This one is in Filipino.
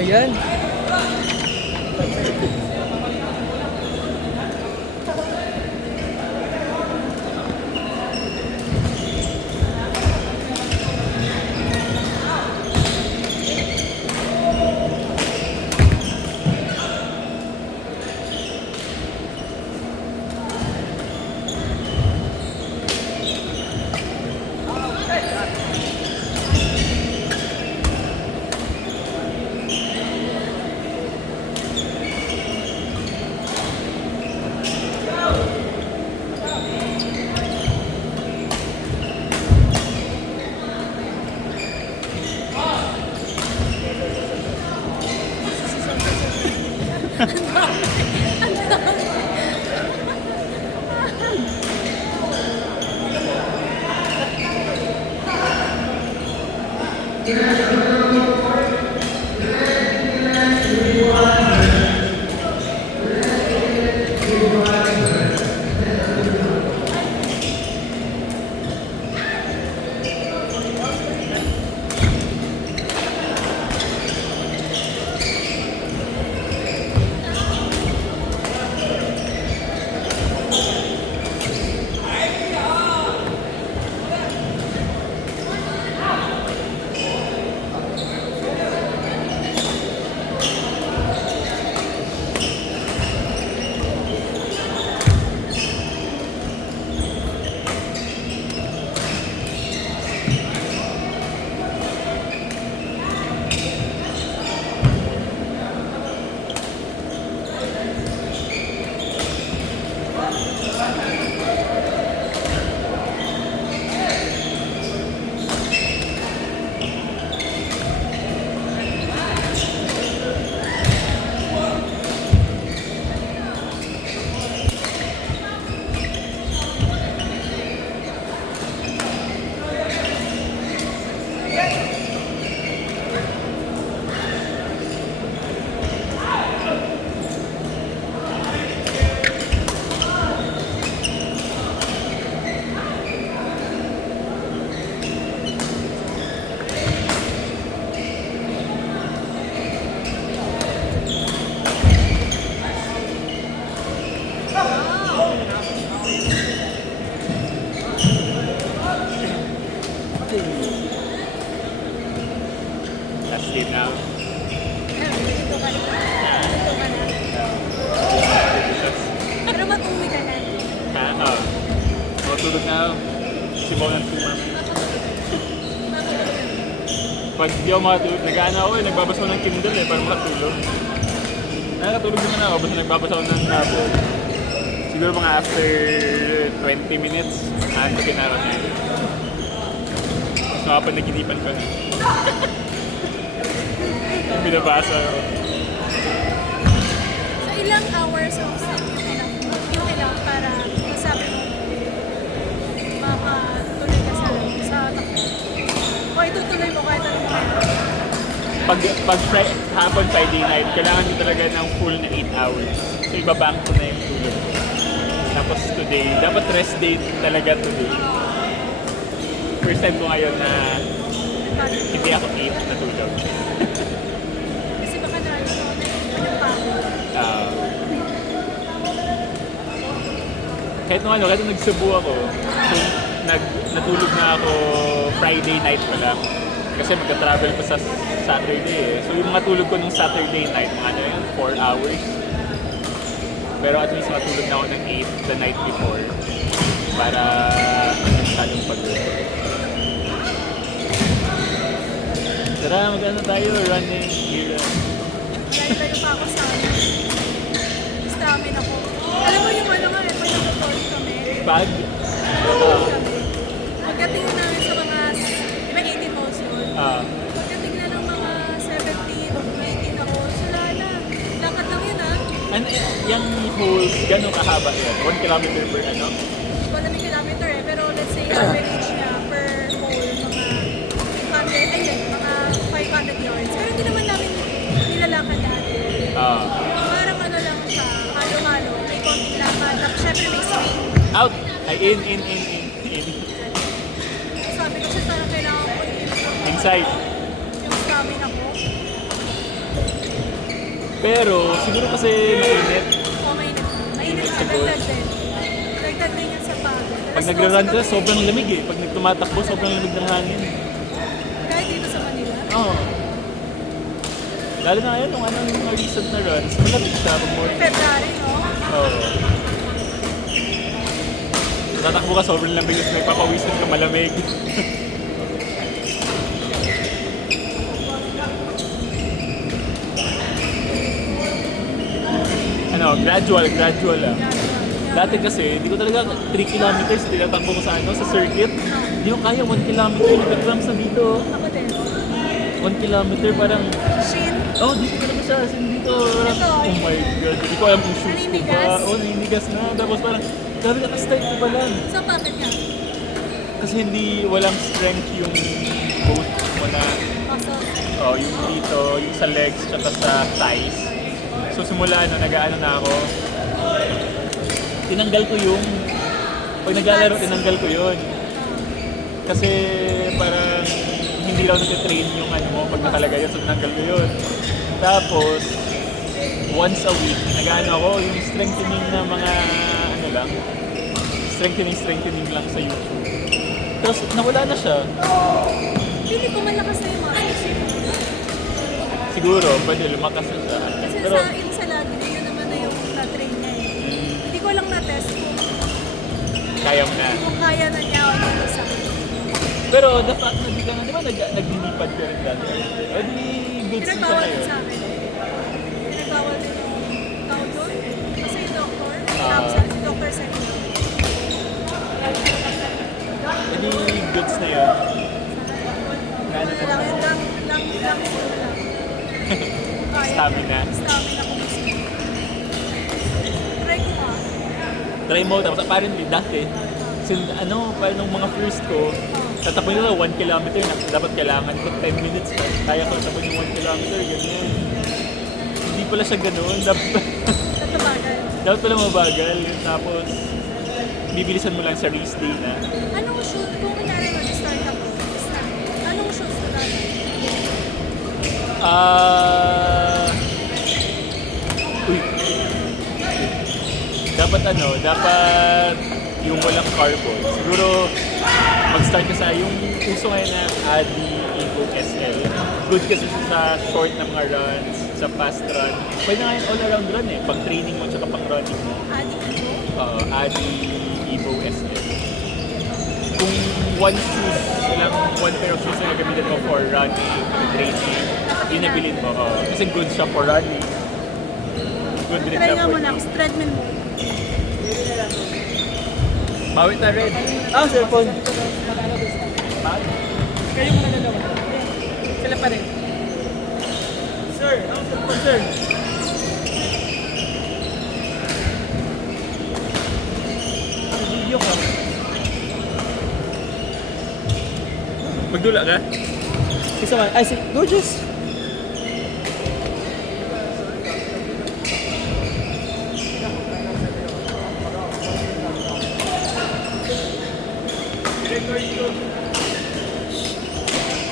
ba yan? That's it now. Dito ka na. Dito ka na. Pero matuwi ka na. Matulog na ako. Sibaw ng tumor. Pag di ako makatulog, nag-ano ako nagbabasa ng Kindle para makatulog. Nakakatulog naman ako, basta nagbabasa ako ng novel. Siguro mga after 20 minutes, antokin na ako na. So kapag naginipan ko na. Yung binabasa ko. So ilang hours of sleep yung kailangan para masabi mo makatuloy ka sa takbo? O itutuloy mo kahit anong mga Hapon, Friday night, kailangan din talaga ng full na 8 hours. So ibabank ko na yung tulog. Tapos today, dapat rest day talaga today. First time ko ngayon na hindi ako 8 na tulog. kasi baka na yung pagod. Kahit nung nagsubo ako, so natulog na ako Friday night pa lang. Kasi magka-travel pa sa Saturday eh. So yung mga tulog ko nung Saturday night, mga 4 hours. Pero at least matulog na ako ng 8 the night before para masyadong pag-work. Tara, mag-ano tayo, running here. Tayo pa ako sa stamina ko. Alam mo yung ano nga, pag nag-report kami, Pag? pagdating na namin sa mga, di ba 18 holes yun? Pagdating na ng mga 17 o 18 holes, wala na. Lakad lang yun ah. Ano, yung holes, gano'ng kahaba yun? 1 kilometer per ano? Hindi ko alam yung kilometer eh, pero let's say average niya per hole, mga 500 yards. Pero hindi naman namin nilalakad dati. Parang ano lang siya, halo-halo, may konting lakad. Tapos syempre may swing. Out! Ay, in. Sabi ko siya parang kailangan ko Inside. yung stamina ko. Pero siguro kasi mainit. O mainit. Mainit ka, dagdag din. Dagdag din yan sa pagod. Pag nagra-run ka, sobrang lamig eh. Pag tumatakbo, sobrang lamig ng hangin. Kahit dito sa Manila. Oo. Lalo na ngayon, nung mga recent na runs, malamig siya. Pag more. February, no? Oo. Tatakbo ka, sobrang lamig. Tapos may papawisan ka, malamig. Gradual ah. Dati kasi, hindi ko talaga 3 kilometers tinatakbo ko sa sa circuit. Hindi ko kaya 1 kilometer, nag-cramps na dito. Ako din. 1 kilometer parang, Shin. dito talaga siya, as in dito, parang, oh my god, hindi ko alam kung shoes ko ba. Naninigas na, tapos parang, grabe nakastart ko pa lang. So, bakit nga? Kasi walang strength yung both mo na, yung dito, yung sa legs, tsaka sa thighs. So simula nag-aano na ako, tinanggal ko pag naglalaro, tinanggal ko yun. Kasi parang hindi lang nag-train yung pag nakalagay yun, so tinanggal ko yun. Tapos, once a week, nag-aano ako, yung strengthening na mga strengthening lang sa YouTube. Tapos nawala na siya. Hindi ko malakas na yung muscles. Siguro, pwede lumakas na siya. Kasi Pero, yung sa lagi, yun naman na yung na-train niya eh. Hindi ko lang na-test kaya mo na. kung kaya na niya o dito sa akin. Pero the fact na di ka nga, di ba nagdilipad ka rin dati? O di good siya Pinagbawal din ngayon. sa akin. Pinagbawal din yung tao doon. Kasi yung doctor, si Dr. Seni. E di goods na yun. Ano na Lang siya? lang. Stamina. Stamina ko mismo. Try ko pa. Try mo, tapos apparently dati, parang nung mga first ko, tatakbo nila 1 kilometer na dapat kailangan ko 10 minutes pa. Kaya ko tatakbo yung 1 kilometer, ganyan. Hindi pala siya ganun. Tatabagan. Dapat pala mabagal. Tapos, bibilisan mo lang sa race day na. Anong shoot? Kung kunyari mag-start ako, anong shoot ko na? Uy. Dapat yung walang carbon. Siguro, mag-start ka sa yung uso ngayon na Adi Evo SL. Good kasi siya sa short na mga runs, sa fast run. Pwede nga yung all-around run eh. Pang training mo, tsaka pang running mo. Adi ko? Adi Evo SL. Kung one pair of shoes na gagamitin mo for running, training, yun nabilin mo. Kasi good siya for running. Good rin Try siya nga for muna ako, treadmill mo. Bawit na rin. Cellphone. Bawit. Kayo muna dalawa. Sila pa rin. Sir, ang cellphone, sir. Video ka. Magdula ka? Isa man. Ay, si Gorgeous.